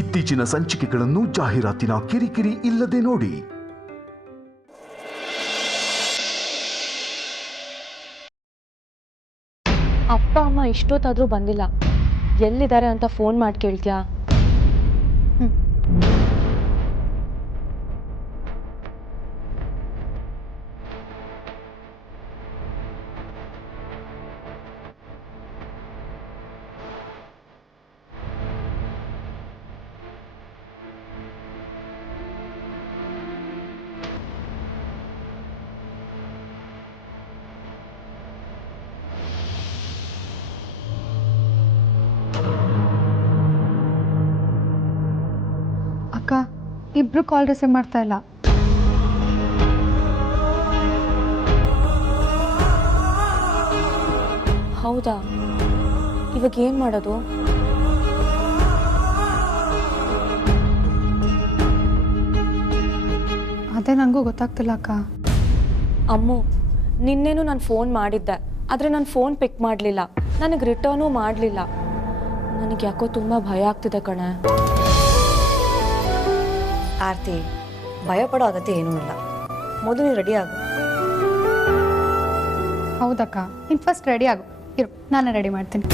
ಇತ್ತೀಚಿನ ಸಂಚಿಕೆಗಳನ್ನು ಜಾಹೀರಾತಿನ ಕಿರಿಕಿರಿ ಇಲ್ಲದೆ ನೋಡಿ. ಅಪ್ಪ ಅಮ್ಮ ಇಷ್ಟೊತ್ತಾದರೂ ಬಂದಿಲ್ಲ, ಎಲ್ಲಿದ್ದಾರೆ ಅಂತ ಫೋನ್ ಮಾಡಿ ಕೇಳ್ತೀಯಾ? ಅಕ್ಕ, ಇಬ್ರು ಕಾಲ್ ರಿಸೀವ್ ಮಾಡ್ತಾ ಇಲ್ಲ. ಹೌದಾ, ಇವಾಗ ಏನು ಮಾಡೋದು? ಅದೇ ನನಗೂ ಗೊತ್ತಾಗ್ತಿಲ್ಲ ಅಕ್ಕ. ಅಮ್ಮು, ನಿನ್ನೇನು ನಾನು ಫೋನ್ ಮಾಡಿದ್ದೆ, ಆದರೆ ನಾನು ಫೋನ್ ಪಿಕ್ ಮಾಡಲಿಲ್ಲ, ನನಗೆ ರಿಟರ್ನೂ ಮಾಡಲಿಲ್ಲ. ನನಗೆ ಯಾಕೋ ತುಂಬ ಭಯ ಆಗ್ತಿದೆ ಕಣೆ. ಆರ್ತಿ, ಭಯಪಡೋ ಅಗತ್ಯ ಏನೂ ಇಲ್ಲ. ಮೊದಲು ರೆಡಿ ಆಗು. ಹೌದಕ್ಕ, ನೀನು ಫಸ್ಟ್ ರೆಡಿ ಆಗು. ಇರು, ನಾನು ರೆಡಿ ಮಾಡ್ತೀನಿ.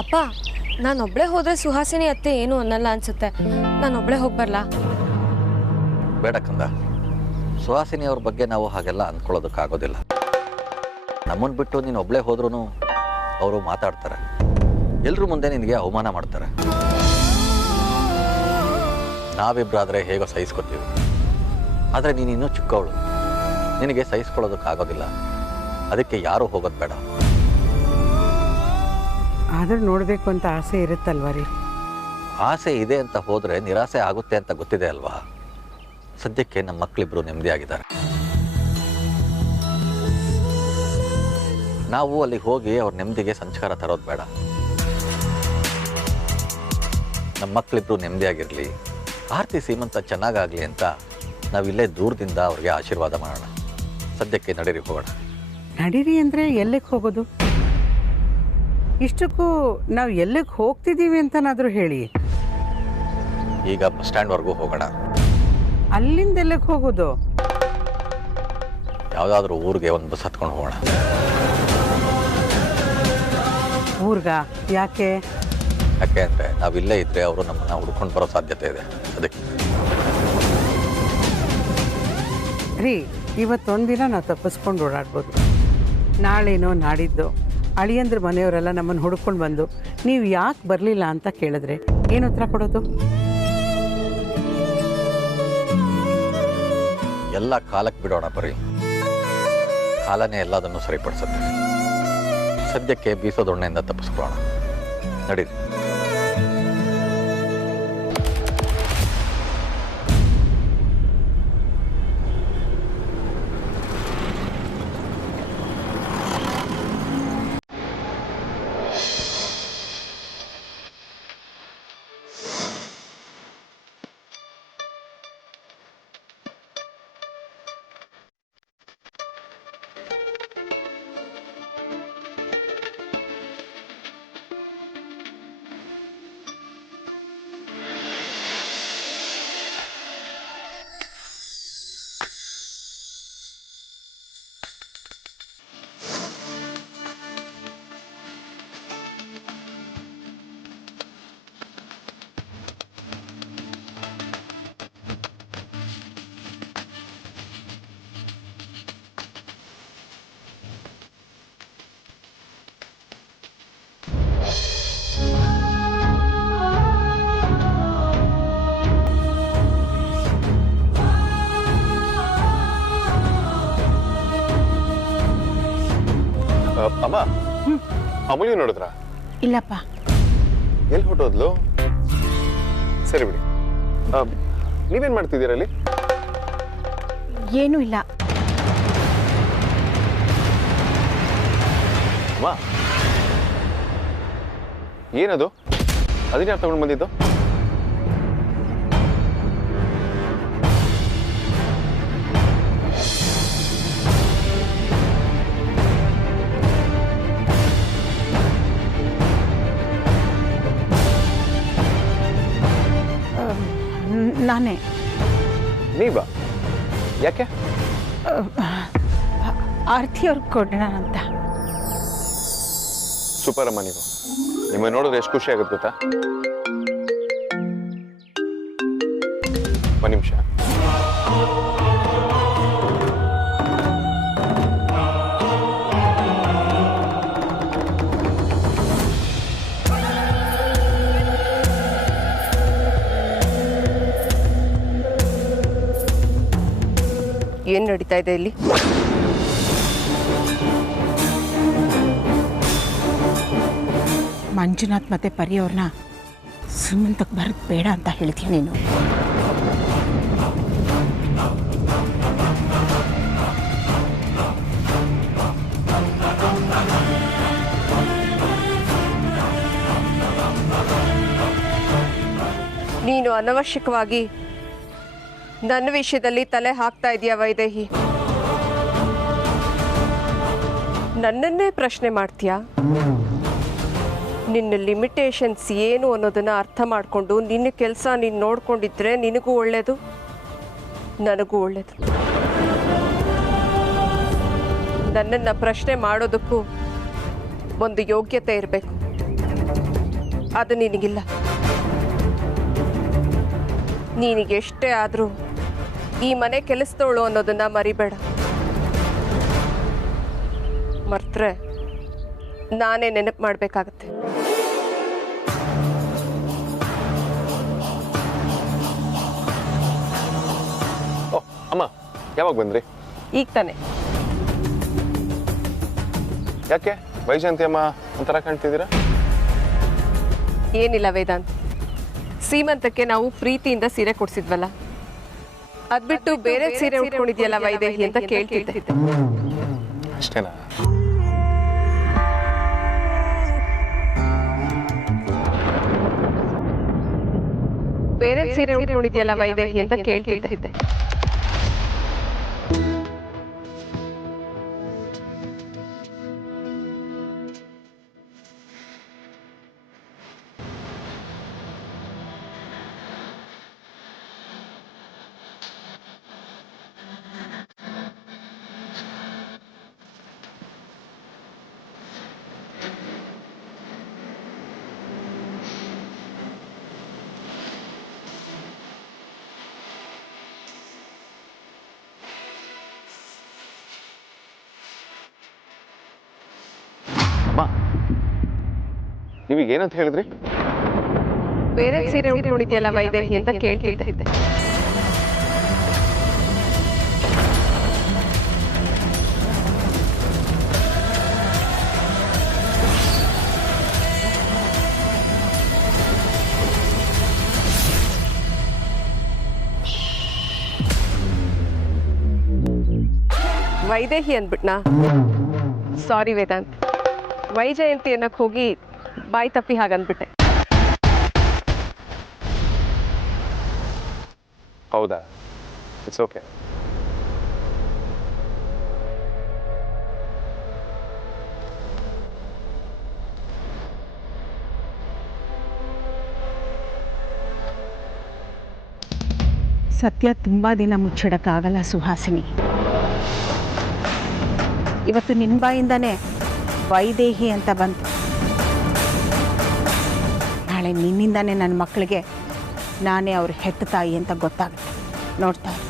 ಅಪ್ಪ, ನಾನೊಬ್ಳೆ ಹೋದ್ರೆ ಸುಹಾಸಿನಿ ಅತ್ತೆ ಏನು ಅನ್ನಲ್ಲ ಅನ್ಸುತ್ತೆ. ನಾನೊಬ್ಳೆ ಹೋಗಿ ಬರ್ಲಾ? ಬೇಡ ಕಂದ, ಸುಹಾಸಿನಿ ಅವ್ರ ಬಗ್ಗೆ ನಾವು ಹಾಗೆಲ್ಲ ಅಂದ್ಕೊಳ್ಳೋದಕ್ಕಾಗೋದಿಲ್ಲ. ನಮ್ಮನ್ನು ಬಿಟ್ಟು ನೀನು ಒಬ್ಳೆ ಹೋದ್ರೂ ಅವರು ಮಾತಾಡ್ತಾರೆ, ಎಲ್ಲರ ಮುಂದೆ ನಿನಗೆ ಅವಮಾನ ಮಾಡ್ತಾರೆ. ನಾವಿಬ್ಬರಾದರೆ ಹೇಗೋ ಸಹಿಸ್ಕೊತೀವಿ, ಆದರೆ ನೀನು ಇನ್ನೂ ಚಿಕ್ಕವಳು, ನಿನಗೆ ಸಹಿಸ್ಕೊಳ್ಳೋದಕ್ಕಾಗೋದಿಲ್ಲ. ಅದಕ್ಕೆ ಯಾರೂ ಹೋಗೋದು ಬೇಡ. ಆದರೂ ನೋಡಬೇಕು ಅಂತ ಆಸೆ ಇರುತ್ತಲ್ವ ರೀ? ಆಸೆ ಇದೆ ಅಂತ ಹೋದರೆ ನಿರಾಸೆ ಆಗುತ್ತೆ ಅಂತ ಗೊತ್ತಿದೆ ಅಲ್ವಾ? ಸದ್ಯಕ್ಕೆ ನಮ್ಮ ಮಕ್ಕಳಿಬ್ರು ನೆಮ್ಮದಿಯಾಗಿದ್ದಾರೆ. ನಾವು ಅಲ್ಲಿಗೆ ಹೋಗಿ ಅವ್ರ ನೆಮ್ಮದಿಗೆ ಸಂಸ್ಕಾರ ತರೋದು ಬೇಡ. ನಮ್ಮ ಮಕ್ಕಳಿಬ್ರು ನೆಮ್ಮದಿಯಾಗಿರಲಿ, ಆರ್ತಿ ಸೀಮಂತ ಚೆನ್ನಾಗಾಗಲಿ ಅಂತ ನಾವಿಲ್ಲೇ ದೂರದಿಂದ ಅವ್ರಿಗೆ ಆಶೀರ್ವಾದ ಮಾಡೋಣ. ಸದ್ಯಕ್ಕೆ ನಡೀರಿ, ಹೋಗೋಣ. ನಡೀರಿ ಅಂದರೆ ಎಲ್ಲಿಗೆ ಹೋಗೋದು? ಇಷ್ಟಕ್ಕೂ ನಾವು ಎಲ್ಲಿಗೆ ಹೋಗ್ತಿದ್ದೀವಿ ಅಂತನಾದರೂ ಹೇಳಿ. ಈಗ ಬಸ್ ಸ್ಟ್ಯಾಂಡ್ವರೆಗೂ ಹೋಗೋಣ. ಅಲ್ಲಿಂದ ಎಲ್ಲಿಗೆ ಹೋಗೋದು? ಯಾವುದಾದ್ರೂ ಊರಿಗೆ ಒಂದು ಬಸ್ ಹತ್ಕೊಂಡು ಹೋಗೋಣ. ಊರ್ಗ? ಯಾಕೆ? ಯಾಕೆ ಅಂದರೆ ನಾವಿಲ್ಲೇ ಇದ್ದರೆ ಅವರು ನಮ್ಮನ್ನು ಹುಡ್ಕೊಂಡು ಬರೋ ಸಾಧ್ಯತೆ ಇದೆ. ಅದಕ್ಕೆ ರೀ, ಇವತ್ತೊಂದಿನ ನಾವು ತಪ್ಪಿಸ್ಕೊಂಡು ಓಡಾಡ್ಬೋದು. ನಾಳೆನೋ ನಾಡಿದ್ದು ಅಳಿಯಂದ್ರ ಮನೆಯವರೆಲ್ಲ ನಮ್ಮನ್ನು ಹುಡ್ಕೊಂಡು ಬಂದು ನೀವು ಯಾಕೆ ಬರಲಿಲ್ಲ ಅಂತ ಕೇಳಿದ್ರೆ ಏನು ಉತ್ತರ ಕೊಡೋದು? ಎಲ್ಲ ಕಾಲಕ್ಕೆ ಬಿಡೋಣ ಬರೀ. ಕಾಲನೇ ಎಲ್ಲದನ್ನು ಸರಿಪಡಿಸುತ್ತೆ. ಸದ್ಯಕ್ಕೆ ಬೀಸೋದೊಣ್ಣೆಯಿಂದ ತಪ್ಪಿಸ್ಕೊಳ್ಳೋಣ. ನಡೀರಿ. ಅಮೂಲ್ಯ ನೋಡಿದ್ರಾ? ಇಲ್ಲಪ್ಪ. ಎಲ್ಲಿ ಹೊಟ್ಟೋದ್ಲು? ಸರಿ ಬಿಡಿ. ನೀವೇನ್ ಮಾಡ್ತಿದ್ದೀರಾ ಅಲ್ಲಿ? ಏನೂ ಇಲ್ಲ. ಅಮ್ಮ, ಏನದು? ಅದನ್ನ ಯಾರು ತಗೊಂಡು ಬಂದಿದ್ದು? ನಾನೇ. ನೀವಾ? ಯಾಕೆ? ಆರ್ತಿ ಅವ್ರಿಗೆ ಕೊಡೋಣ ಅಂತ. ಸೂಪರ್ ಅಮ್ಮ, ನೀವು ನಿಮ್ಮನ್ನು ನೋಡಿದ್ರೆ ಎಷ್ಟು ಖುಷಿ ಆಗುತ್ತೆ ಗೊತ್ತಾ? ಒಂದು ನಿಮಿಷ. ಏನು ನಡೀತಾ ಇದೆ ಇಲ್ಲಿ? ಮಂಜುನಾಥ್ ಮತ್ತೆ ಪರಿ ಅವ್ರನ್ನ ಸುಮಂತಕ್ಕೆ ಬರೋದು ಬೇಡ ಅಂತ ಹೇಳ್ತೀಯ ನೀನು. ನೀನು ಅನವಶ್ಯಕವಾಗಿ ನನ್ನ ವಿಷಯದಲ್ಲಿ ತಲೆ ಹಾಕ್ತಾ ಇದೀಯ ವೈದೇಹಿ. ನನ್ನನ್ನೇ ಪ್ರಶ್ನೆ ಮಾಡ್ತೀಯಾ? ನಿನ್ನ ಲಿಮಿಟೇಷನ್ಸ್ ಏನು ಅನ್ನೋದನ್ನು ಅರ್ಥ ಮಾಡಿಕೊಂಡು ನಿನ್ನ ಕೆಲಸ ನೀನು ನೋಡ್ಕೊಂಡಿದ್ರೆ ನಿನಗೂ ಒಳ್ಳೆಯದು, ನನಗೂ ಒಳ್ಳೆಯದು. ನನ್ನನ್ನು ಪ್ರಶ್ನೆ ಮಾಡೋದಕ್ಕೂ ಒಂದು ಯೋಗ್ಯತೆ ಇರಬೇಕು, ಅದು ನಿನಗಿಲ್ಲ. ನಿನಗೆಷ್ಟೇ ಆದರೂ ಈ ಮನೆ ಕೆಲಸದವಳು ಅನ್ನೋದನ್ನು ಮರಿಬೇಡ. ಮರ್ತರೆ ನಾನೇ ನೆನಪು ಮಾಡಬೇಕಾಗತ್ತೆ. ಅಮ್ಮ, ಯಾವಾಗ ಬಂದ್ರಿ? ಈಗ ತಾನೆ. ಯಾಕೆ ವೈಜಯಂತಿ ಅಮ್ಮ ಒಂಥರ ಕಾಣ್ತಿದ್ದೀರಾ? ಏನಿಲ್ಲ ವೇದಾಂತ್, ಸೀಮಂತಕ್ಕೆ ನಾವು ಪ್ರೀತಿಯಿಂದ ಸೀರೆ ಕೊಡ್ಸಿದ್ವಲ್ಲ, ಅದ್ಬಿಟ್ಟು ಬೇರೆ ಸೀರೆ ಉಟ್ಕೊಂಡಿದ್ಯಲ್ಲ ವೈದೇಹಿ ಅಂತ ಕೇಳ್ತಿದ್ದೆ. ಅಷ್ಟೇನಾ? ಬೇರೆ ಸೀರೆ ಉಟ್ಕೊಂಡಿದ್ಯಲ್ಲ ವೈದೇಹಿ ಅಂತ ಕೇಳ್ತಿದ್ದೆ. ನೀವೀಗ ಏನಂತ ಹೇಳಿದ್ರಿ? ಬೇರೆ ಸೀರೆ ಉಟ್ಕೊಂಡಿದ್ಯಲ್ಲ ವೈದೇಹಿ ಅಂತ ಕೇಳ್ತಿದ್ದೆ. ವೈದೇಹಿ ಅಂದ್ಬಿಟ್ನಾ? ಸಾರಿ ವೇದಾಂತ್, ವೈಜಯಂತಿ ಅನ್ನಕ್ಕೆ ಹೋಗಿ ಬಾಯಿ ತಪ್ಪಿ ಹಾಗಂದ್ಬಿಟ್ಟೆ. ಹೌದಾ? It's okay. ಸತ್ಯ ತುಂಬ ದಿನ ಮುಚ್ಚಿಡಕ್ಕಾಗಲ್ಲ ಸುಹಾಸಿನಿ. ಇವತ್ತು ನಿನ್ನ ಬಾಯಿಂದಾನೇ ವೈದೇಹಿ ಅಂತ ಬಂತು. ನಾಳೆ ನಿನ್ನಿಂದಾನೇ ನನ್ನ ಮಕ್ಕಳಿಗೆ ನಾನೇ ಅವ್ರ ಹೆತ್ತ ತಾಯಿ ಅಂತ ಗೊತ್ತಾಗುತ್ತೆ. ನೋಡ್ತಾ ಇರು.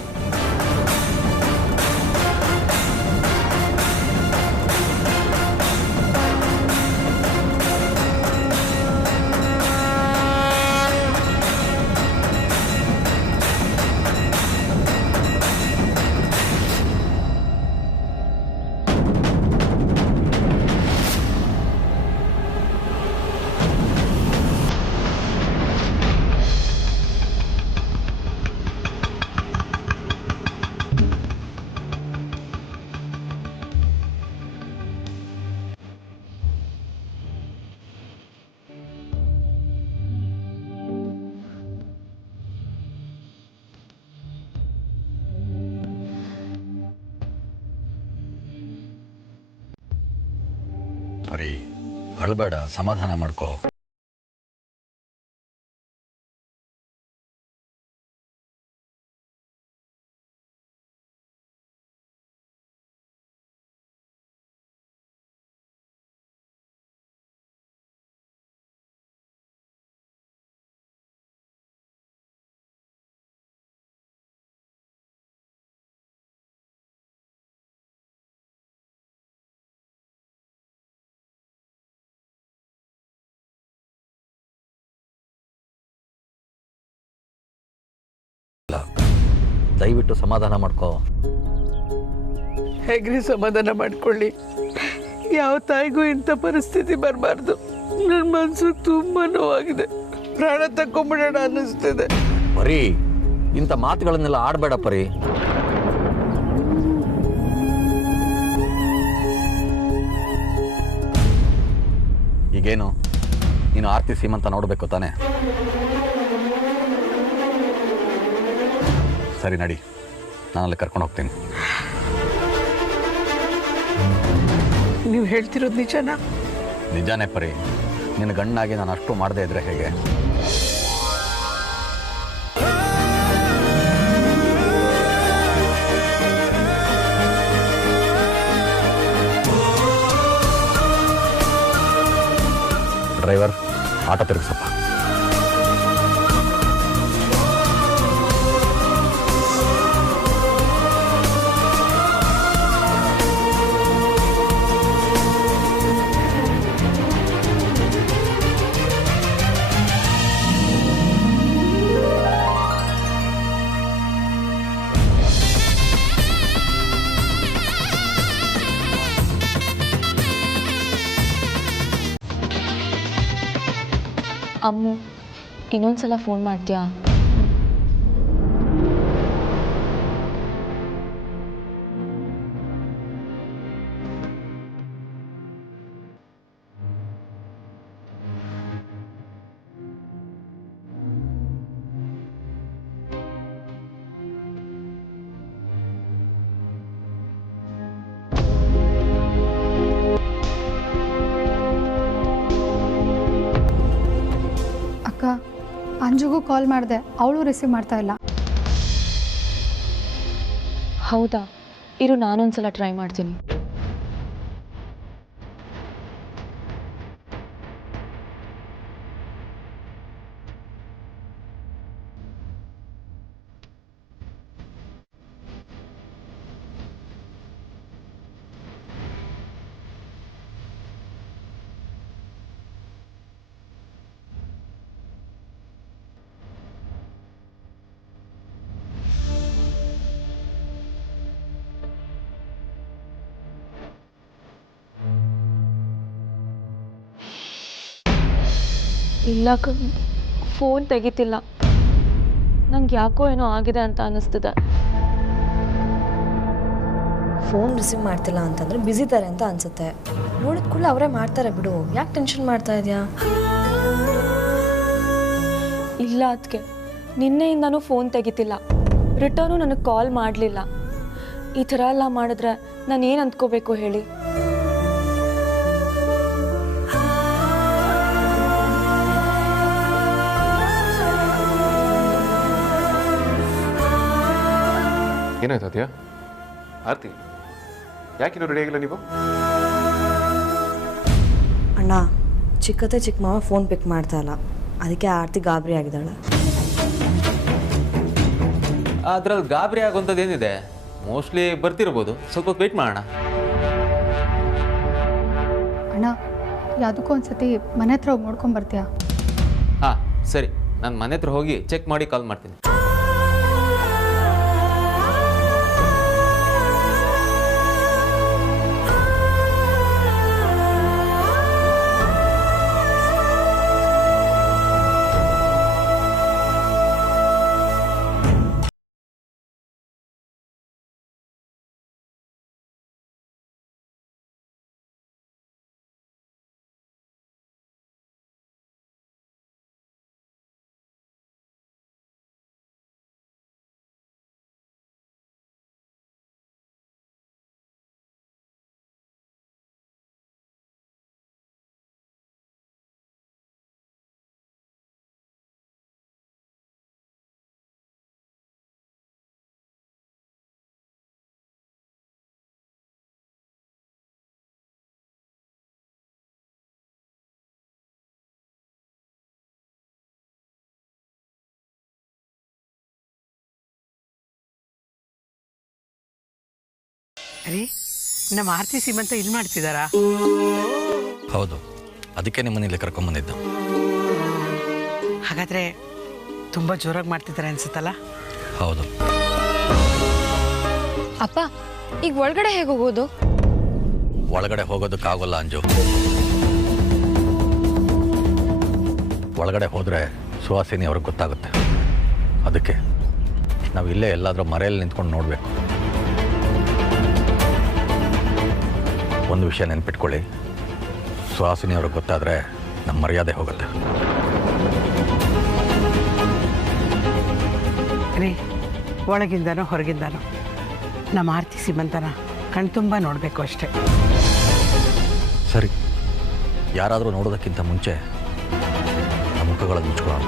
ಅಳ್ಬೇಡ, ಸಮಾಧಾನ ಮಾಡ್ಕೋ. ದಯವಿಟ್ಟು ಸಮಾಧಾನ ಮಾಡ್ಕೋ. ಹೇಗ್ರಿ ಸಮಾಧಾನ ಮಾಡ್ಕೊಳ್ಳಿ? ಯಾವ ತಾಯಿಗೂ ಇಂಥ ಪರಿಸ್ಥಿತಿ ಬರಬಾರ್ದು. ನನ್ನ ಮನಸ್ಸು ತುಂಬ ನೋವಾಗಿದೆ. ಪ್ರಾಣ ತಕ್ಕೊಂಬಿಡೋಣ ಅನ್ನಿಸ್ತಿದೆ. ಪರಿ, ಇಂಥ ಮಾತುಗಳನ್ನೆಲ್ಲ ಆಡಬೇಡ ಪರಿ. ಈಗೇನು ನೀನು ಆರ್ತಿ ಸೀಮಂತ ನೋಡಬೇಕು ತಾನೆ? ಸರಿ ನಡಿ, ನಾನಲ್ಲಿ ಕರ್ಕೊಂಡು ಹೋಗ್ತೀನಿ. ನೀವು ಹೇಳ್ತಿರೋದು ನಿಜನಾ? ನಿಜಾನೇ ಪರಿ. ನಿನ್ನ ಗಂಡಾಗಿ ನಾನು ಅಷ್ಟು ಮಾಡದೇ ಇದ್ರೆ ಹೇಗೆ? Driver, auto ತಿರುಗಿಸಪ್ಪ. ಅಮ್ಮು, ಇನ್ನೊಂದ್ಸಲ ಫೋನ್ ಮಾಡ್ತೀಯಾ? ಅಕ್ಕ, ಅಂಜುಗೂ ಕಾಲ್ ಮಾಡಿದೆ, ಅವಳು ರಿಸೀವ್ ಮಾಡ್ತಾ ಇಲ್ಲ. ಹೌದಾ? ಇರು, ನಾನೊಂದ್ಸಲ ಟ್ರೈ ಮಾಡ್ತೀನಿ. ಇಲ್ಲ ಫೋನ್ ತೆಗಿತಿಲ್ಲ. ನಂಗೆ ಯಾಕೋ ಏನೋ ಆಗಿದೆ ಅಂತ ಅನ್ನಿಸ್ತಿದೆ. ಫೋನ್ ರಿಸೀವ್ ಮಾಡ್ತಿಲ್ಲ ಅಂತಂದರೆ ಬ್ಯುಸಿ ಇದ್ದಾರೆ ಅಂತ ಅನಿಸುತ್ತೆ. ನೋಡಿದ ಕೂಡಲೇ ಅವರೇ ಮಾಡ್ತಾರೆ ಬಿಡು. ಯಾಕೆ ಟೆನ್ಷನ್ ಮಾಡ್ತಾ ಇದೆಯಾ? ಇಲ್ಲ ಅದಕ್ಕೆ, ನಿನ್ನೆಯಿಂದನೂ ಫೋನ್ ತೆಗಿತಿಲ್ಲ. ರಿಟರ್ನು ನನಗೆ ಕಾಲ್ ಮಾಡಲಿಲ್ಲ. ಈ ಥರ ಎಲ್ಲ ಮಾಡಿದ್ರೆ ನಾನು ಏನು ಅಂದ್ಕೋಬೇಕು ಹೇಳಿ? ಏನಾಯ್ತು ಅದ್ಯಾ? ಆರ್ತಿ, ಯಾಕಿನ್ನೂ ರೆಡಿ ಆಗಿಲ್ಲ ನೀವು? ಅಣ್ಣ, ಚಿಕ್ಕತ್ತೆ ಚಿಕ್ಕ ಮಾವ ಫೋನ್ ಪಿಕ್ ಮಾಡ್ತಾ ಇಲ್ಲ. ಅದಕ್ಕೆ ಆರ್ತಿ ಗಾಬರಿ ಆಗಿದ್ದಾಳೆ. ಅದ್ರಲ್ಲಿ ಗಾಬರಿ ಆಗುವಂಥದ್ದು ಏನಿದೆ? ಮೋಸ್ಟ್ಲಿ ಬರ್ತಿರ್ಬೋದು. ಸ್ವಲ್ಪ ವೇಟ್ ಮಾಡೋಣ. ಅಣ್ಣ, ಯಾವುದಕ್ಕೂ ಒಂದ್ಸತಿ ಮನೆ ಹತ್ರ ಹೋಗಿ ನೋಡ್ಕೊಂಡು ಬರ್ತೀಯಾ? ಹಾಂ ಸರಿ, ನಾನು ಮನೆ ಹತ್ರ ಹೋಗಿ ಚೆಕ್ ಮಾಡಿ ಕಾಲ್ ಮಾಡ್ತೀನಿ. ರೀ ನಮ್ಮ ಆರ್ತಿ ಸೀಮಂತ ಇಲ್ಲಿ ಮಾಡ್ತಿದ್ದಾರಾ? ಹೌದು, ಅದಕ್ಕೆ ನಿಮ್ಮನ್ನ ಇಲ್ಲಿ ಕರ್ಕೊಂಬಂದಿದ್ದು. ಹಾಗಾದರೆ ತುಂಬ ಜೋರಾಗಿ ಮಾಡ್ತಿದ್ದಾರೆ ಅನ್ಸುತ್ತಲ್ಲ? ಹೌದು. ಅಪ್ಪ ಈಗ ಒಳಗಡೆ ಹೇಗೆ ಹೋಗೋದು? ಒಳಗಡೆ ಹೋಗೋದಕ್ಕಾಗೋಲ್ಲ ಅಂಜು. ಒಳಗಡೆ ಹೋದರೆ ಸುಹಾಸಿನಿ ಅವ್ರಿಗೆ ಗೊತ್ತಾಗುತ್ತೆ. ಅದಕ್ಕೆ ನಾವು ಇಲ್ಲೇ ಎಲ್ಲಾದರೂ ಮರೆಯಲ್ಲಿ ನಿಂತ್ಕೊಂಡು ನೋಡಬೇಕು. ಒಂದು ವಿಷಯ ನೆನ್ಪಿಟ್ಕೊಳ್ಳಿ, ಸುಹಾಸಿನಿ ಅವ್ರಿಗೆ ಗೊತ್ತಾದರೆ ನಮ್ಮ ಮರ್ಯಾದೆ ಹೋಗುತ್ತೆ. ರೀ ಒಳಗಿಂದನೋ ಹೊರಗಿಂದನೋ ನಮ್ಮ ಆರ್ತಿ ಸೀಮಂತನ ಕಣ್ತುಂಬ ನೋಡಬೇಕು ಅಷ್ಟೇ. ಸರಿ, ಯಾರಾದರೂ ನೋಡೋದಕ್ಕಿಂತ ಮುಂಚೆ ನಮ್ಮ ಮುಖಗಳನ್ನು ಮುಚ್ಕೊಳ್ಳೋಣ.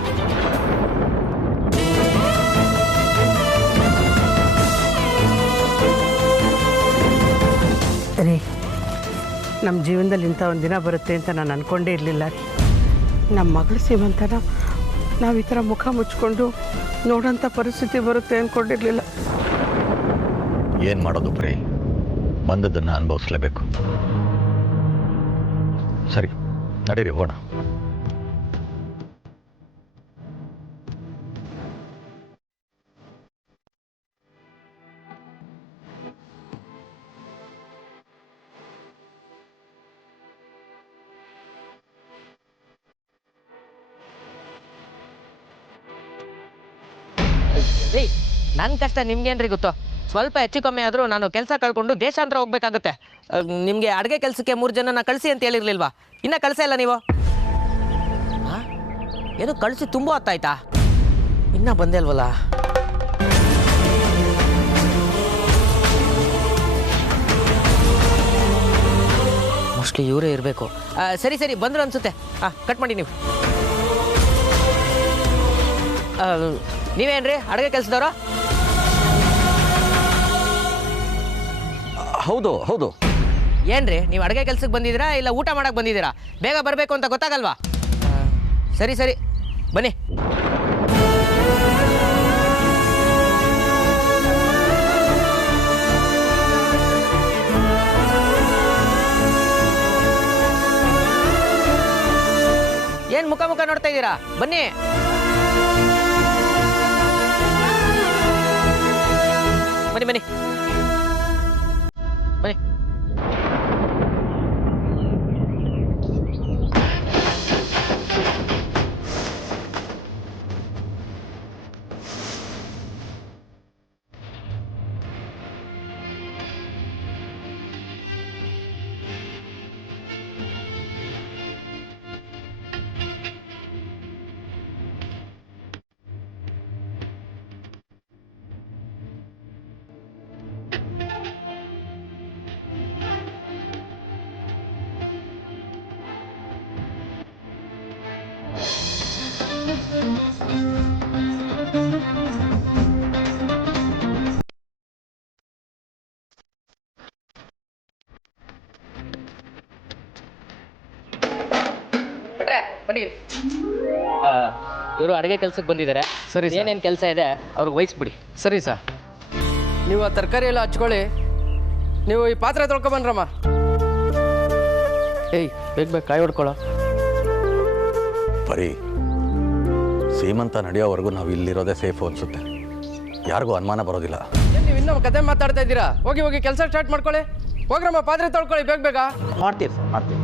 ರೀ ನಮ್ಮ ಜೀವನದಲ್ಲಿ ಇಂಥ ಒಂದು ದಿನ ಬರುತ್ತೆ ಅಂತ ನಾನು ಅಂದ್ಕೊಂಡೇ ಇರಲಿಲ್ಲ. ನಮ್ಮ ಮಗಳು ಸೀಮಂತನ ನಾವು ಈ ಥರ ಮುಖ ಮುಚ್ಕೊಂಡು ನೋಡೋಂಥ ಪರಿಸ್ಥಿತಿ ಬರುತ್ತೆ ಅಂದ್ಕೊಂಡಿರಲಿಲ್ಲ. ಏನು ಮಾಡೋದು ಪ್ರೀ, ಬಂದದ್ದನ್ನು ಅನುಭವಿಸ್ಲೇಬೇಕು. ಸರಿ, ನಡೀರಿ ಹೋಗೋಣ. ರೀ ನನ್ನ ಕಷ್ಟ ನಿಮ್ಗೇನ್ರಿ ಗೊತ್ತೋ? ಸ್ವಲ್ಪ ಹೆಚ್ಚು ಕಮ್ಮಿ ಆದರೂ ನಾನು ಕೆಲಸ ಕಳ್ಕೊಂಡು ದೇಶಾಂತರ ಹೋಗ್ಬೇಕಾಗತ್ತೆ. ನಿಮಗೆ ಅಡುಗೆ ಕೆಲಸಕ್ಕೆ 3 ಜನನ ಕಳಿಸಿ ಅಂತ ಹೇಳಿರ್ಲಿಲ್ವಾ? ಇನ್ನೂ ಕಳಿಸೇ ಇಲ್ಲ ನೀವು? ಹಾಂ, ಏನು ಕಳಿಸಿ ತುಂಬ ಹೊತ್ತಾಯ್ತಾ? ಇನ್ನೂ ಬಂದೇ ಅಲ್ವಲ್ಲ? ಮೋಸ್ಟ್ಲಿ ಇವರೇ ಇರಬೇಕು. ಸರಿ ಸರಿ, ಬಂದರು ಅನಿಸುತ್ತೆ. ಹಾಂ, ಕಟ್ ಮಾಡಿ ನೀವು. ನೀವೇನ್ರಿ ಅಡುಗೆ ಕೆಲಸದವರು? ಹೌದು ಹೌದು. ಏನ್ರಿ ನೀವು ಅಡುಗೆ ಕೆಲ್ಸಕ್ಕೆ ಬಂದಿದ್ದೀರಾ ಇಲ್ಲ ಊಟ ಮಾಡಕ್ಕೆ ಬಂದಿದ್ದೀರಾ? ಬೇಗ ಬರಬೇಕು ಅಂತ ಗೊತ್ತಾಗಲ್ವಾ? ಸರಿ ಸರಿ, ಬನ್ನಿ. ಏನು ಮುಖ ಮುಖ ನೋಡ್ತಾ ಇದ್ದೀರಾ? ಬನ್ನಿ. ಬನ್ನಿ ಬನ್ನಿ ಬನ್ನಿ. ಬನ್ನಿ. ಇವರು ಅಡುಗೆ ಕೆಲ್ಸಕ್ಕೆ ಬಂದಿದ್ದಾರೆ. ಸರಿ, ಏನೇನು ಕೆಲಸ ಇದೆ ಅವ್ರಿಗೆ ವಹಿಸ್ಬಿಡಿ. ಸರಿ ಸರ್. ನೀವು ಆ ತರಕಾರಿ ಎಲ್ಲ ಹಚ್ಕೊಳ್ಳಿ. ನೀವು ಈ ಪಾತ್ರೆ ತೊಳ್ಕೊಬನ್ರಮ್ಮ. ಏಯ್, ಬೇಗ ಬೇಗ ಕಾಯಿ ಹೊಡ್ಕೊಳ್ಳೋ. ಬರೀ ಸೀಮಂತ ನಡೆಯೋವರೆಗೂ ನಾವು ಇಲ್ಲಿರೋದೇ ಸೇಫು ಅನಿಸುತ್ತೆ. ಯಾರಿಗೂ ಅನುಮಾನ ಬರೋದಿಲ್ಲ. ಏನು ನೀವು ಇನ್ನೂ ಕತೆ ಮಾತಾಡ್ತಾ ಇದ್ದೀರಾ? ಹೋಗಿ ಹೋಗಿ ಕೆಲಸ ಸ್ಟಾರ್ಟ್ ಮಾಡ್ಕೊಳ್ಳಿ. ಹೋಗ್ರಮ್ಮ, ಪಾತ್ರೆ ತೊಳ್ಕೊಳ್ಳಿ ಬೇಗ ಬೇಗ. ಮಾಡ್ತೀವಿ ಸರ್, ಮಾಡ್ತೀವಿ.